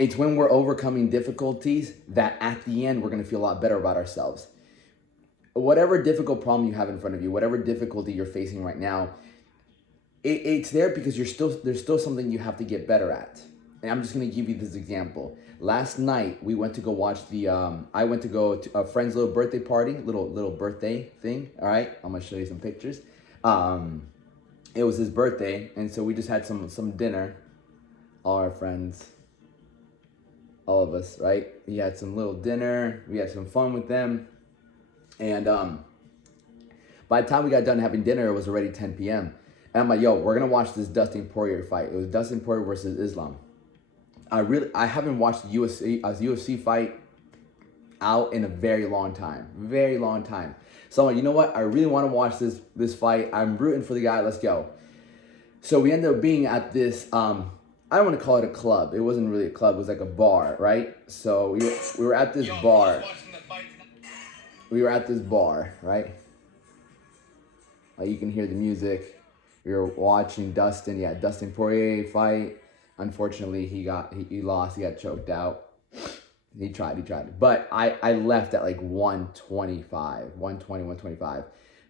It's when we're overcoming difficulties that at the end we're going to feel a lot better about ourselves. Whatever difficult problem you have in front of you, whatever difficulty you're facing right now, it's there because there's still something you have to get better at. And I'm just gonna give you this example. Last night we went to go watch the I went to go to a friend's little birthday party, little birthday thing. All right, I'm gonna show you some pictures. Um, it was his birthday, and so we just had some dinner. All our friends, all of us, right? We had some little dinner. We had some fun with them, and by the time we got done having dinner, it was already 10 p.m. And I'm like, yo, we're gonna watch this Dustin Poirier fight. It was Dustin Poirier versus Islam. I haven't watched a UFC fight out in a very long time. So I'm like, you know what? I really want to watch this fight. I'm rooting for the guy. Let's go. So we ended up being at this. I don't want to call it a club. It wasn't really a club. It was like a bar, right? So we were at this bar. We were at this bar, right? You can hear the music. We were watching Dustin Poirier fight. Unfortunately, he lost. He got choked out. He tried. But I left at like 125.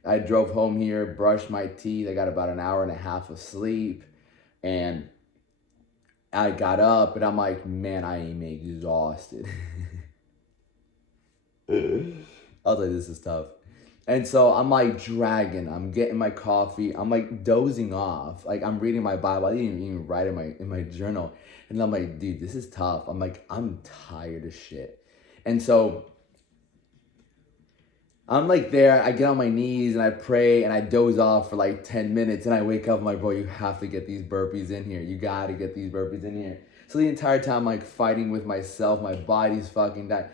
I drove home here, brushed my teeth. I got about an hour and a half of sleep. And I got up and I'm like, man, I am exhausted. I was like, this is tough. And so I'm like dragging, I'm getting my coffee, I'm like dozing off. Like I'm reading my Bible. I didn't even write in my journal. And I'm like, dude, this is tough. I'm like, I'm tired as shit. And so I'm like there, I get on my knees and I pray and I doze off for like 10 minutes and I wake up, I'm like, bro, you have to get these burpees in here. You gotta get these burpees in here. So the entire time I'm like fighting with myself, my body's fucking dying.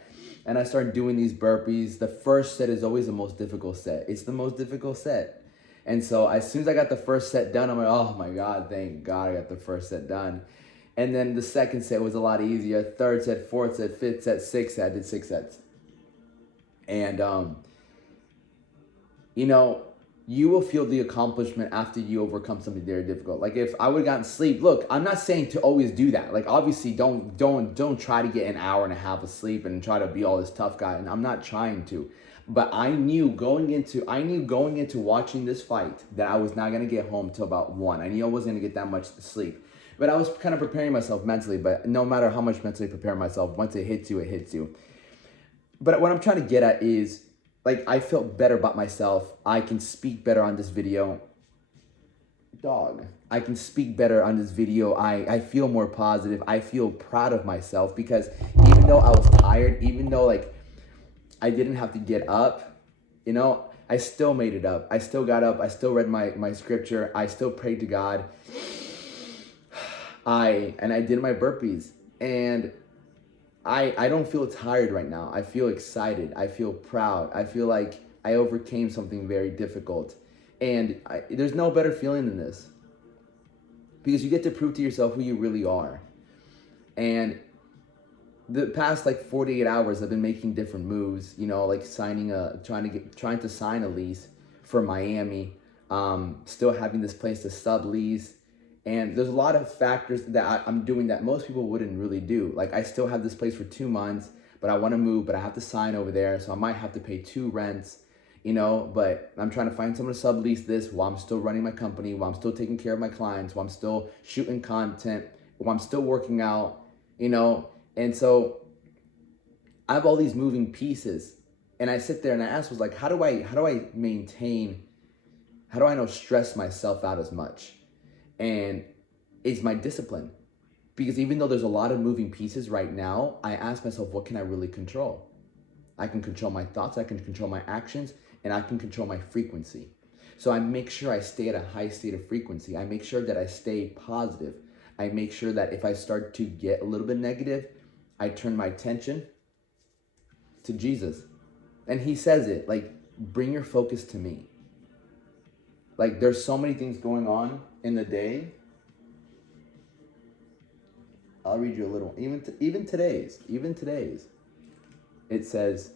And I start doing these burpees. The first set is always the most difficult set. It's the most difficult set. And so as soon as I got the first set done, I'm like, oh my God, thank God I got the first set done. And then the second set was a lot easier. Third set, fourth set, fifth set, sixth set. I did 6 sets. And, you know, you will feel the accomplishment after you overcome something very difficult. Like if I would have gotten sleep, look, I'm not saying to always do that. Like obviously don't try to get an hour and a half of sleep and try to be all this tough guy. And I'm not trying to, but I knew going into watching this fight that I was not going to get home till about 1. I knew I wasn't going to get that much sleep, but I was kind of preparing myself mentally. But no matter how much mentally prepare myself, once it hits you, it hits you. But what I'm trying to get at is, like, I felt better about myself. I can speak better on this video. I can speak better on this video. I feel more positive. I feel proud of myself because even though I was tired, even though, like, I didn't have to get up, you know, I still made it up. I still got up. I still read my scripture. I still prayed to God. I did my burpees. And I don't feel tired right now. I feel excited. I feel proud. I feel like I overcame something very difficult. And there's no better feeling than this. Because you get to prove to yourself who you really are. And the past like 48 hours, I've been making different moves, you know, like trying to sign a lease for Miami. Still having this place to sublease. And there's a lot of factors that I'm doing that most people wouldn't really do. Like I still have this place for 2 months, but I want to move, but I have to sign over there. So I might have to pay 2 rents, you know, but I'm trying to find someone to sublease this while I'm still running my company, while I'm still taking care of my clients, while I'm still shooting content, while I'm still working out, you know. And so I have all these moving pieces. And I sit there and I ask was like, how do I not stress myself out as much? And it's my discipline. Because even though there's a lot of moving pieces right now, I ask myself, what can I really control? I can control my thoughts, I can control my actions, and I can control my frequency. So I make sure I stay at a high state of frequency. I make sure that I stay positive. I make sure that if I start to get a little bit negative, I turn my attention to Jesus. And he says it, like, bring your focus to me. Like, there's so many things going on in the day. I'll read you a little. Even today's. It says,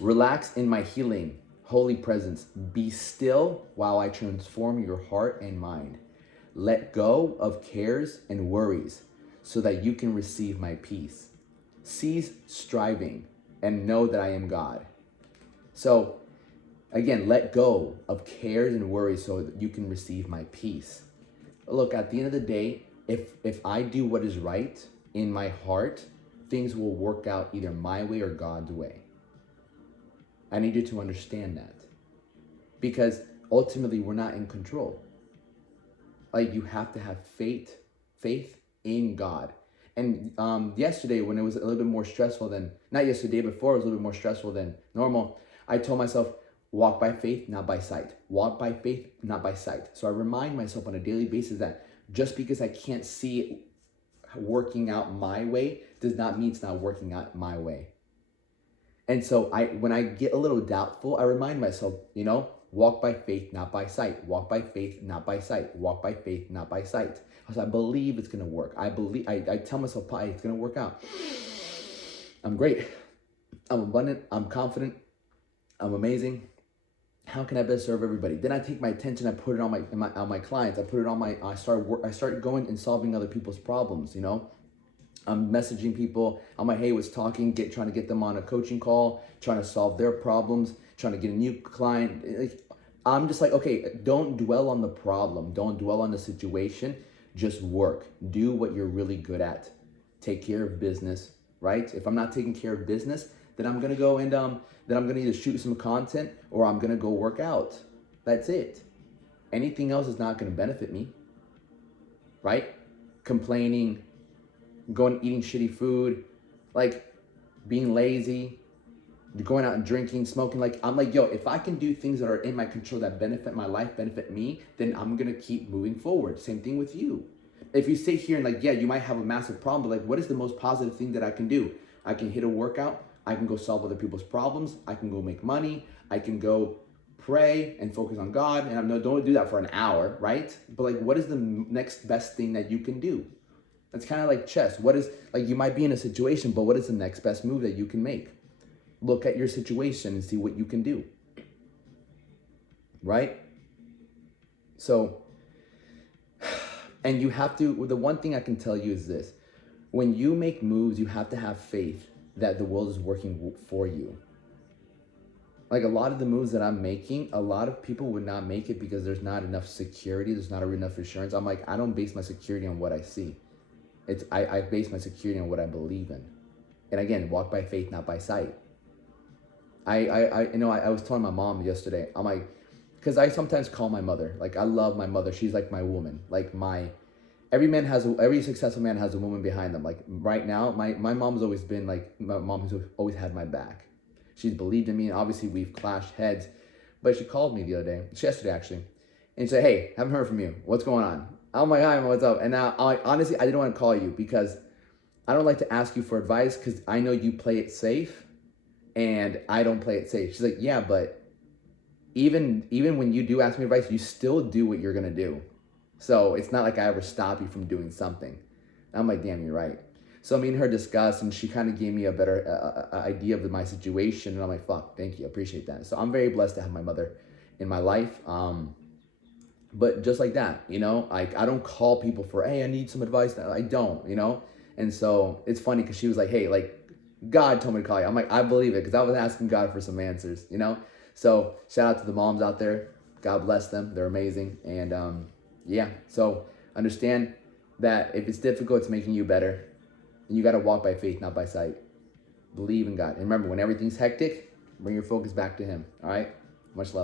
relax in my healing, holy presence. Be still while I transform your heart and mind. Let go of cares and worries so that you can receive my peace. Cease striving and know that I am God. So again, let go of cares and worries so that you can receive my peace. Look, at the end of the day, if I do what is right in my heart, things will work out either my way or God's way. I need you to understand that. Because ultimately we're not in control. Like, you have to have faith in God. And yesterday, when it was a little bit more stressful than, not yesterday, before it was a little bit more stressful than normal, I told myself, walk by faith, not by sight. Walk by faith, not by sight. So I remind myself on a daily basis that just because I can't see it working out my way does not mean it's not working out my way. And so when I get a little doubtful, I remind myself, walk by faith, not by sight. Walk by faith, not by sight. Walk by faith, not by sight. Because I believe it's going to work. I tell myself, it's going to work out. I'm great. I'm abundant. I'm confident. I'm amazing. How can I best serve everybody? Then I take my attention, I put it on my clients. I put it on I start going and solving other people's problems, I'm messaging people. I'm like, hey, was trying to get them on a coaching call, trying to solve their problems, trying to get a new client. I'm just like, okay, don't dwell on the problem. Don't dwell on the situation. Just work. Do what you're really good at. Take care of business, right? If I'm not taking care of business, then I'm gonna go and then I'm gonna either shoot some content or I'm gonna go work out. That's it. Anything else is not gonna benefit me, right? Complaining, going eating shitty food, like being lazy, going out and drinking, smoking. I'm like, yo, if I can do things that are in my control that benefit my life, benefit me, then I'm gonna keep moving forward. Same thing with you. If you sit here and you might have a massive problem, but what is the most positive thing that I can do? I can hit a workout, I can go solve other people's problems, I can go make money, I can go pray and focus on God, and don't do that for an hour, right? But what is the next best thing that you can do? It's kind of like chess. What is, you might be in a situation, but what is the next best move that you can make? Look at your situation and see what you can do. Right? So, and you have to, the one thing I can tell you is this. When you make moves, you have to have faith that the world is working for you. A lot of the moves that I'm making, a lot of people would not make it because there's not enough security. There's not enough assurance. I'm like, I don't base my security on what I see. I base my security on what I believe in. And again, walk by faith, not by sight. I was telling my mom yesterday, I'm like, because I sometimes call my mother, I love my mother. She's like my woman, every successful man has a woman behind them. Right now, my mom's always been my mom who's always had my back. She's believed in me, and obviously we've clashed heads, but she called me the other day, yesterday actually, and she said, hey, haven't heard from you. What's going on? I'm like, hi, what's up? And now, honestly, I didn't want to call you because I don't like to ask you for advice because I know you play it safe and I don't play it safe. She's like, yeah, but even when you do ask me advice, you still do what you're going to do. So it's not like I ever stop you from doing something. And I'm like, damn, you're right. So me and her discussed, and she kind of gave me a better idea of my situation. And I'm like, fuck, thank you. I appreciate that. So I'm very blessed to have my mother in my life. But just like that, I don't call people for, hey, I need some advice. I don't, And so it's funny because she was like, hey, God told me to call you. I'm like, I believe it because I was asking God for some answers, So shout out to the moms out there. God bless them. They're amazing. And so understand that if it's difficult, it's making you better. And you got to walk by faith, not by sight. Believe in God. And remember, when everything's hectic, bring your focus back to Him. All right? Much love.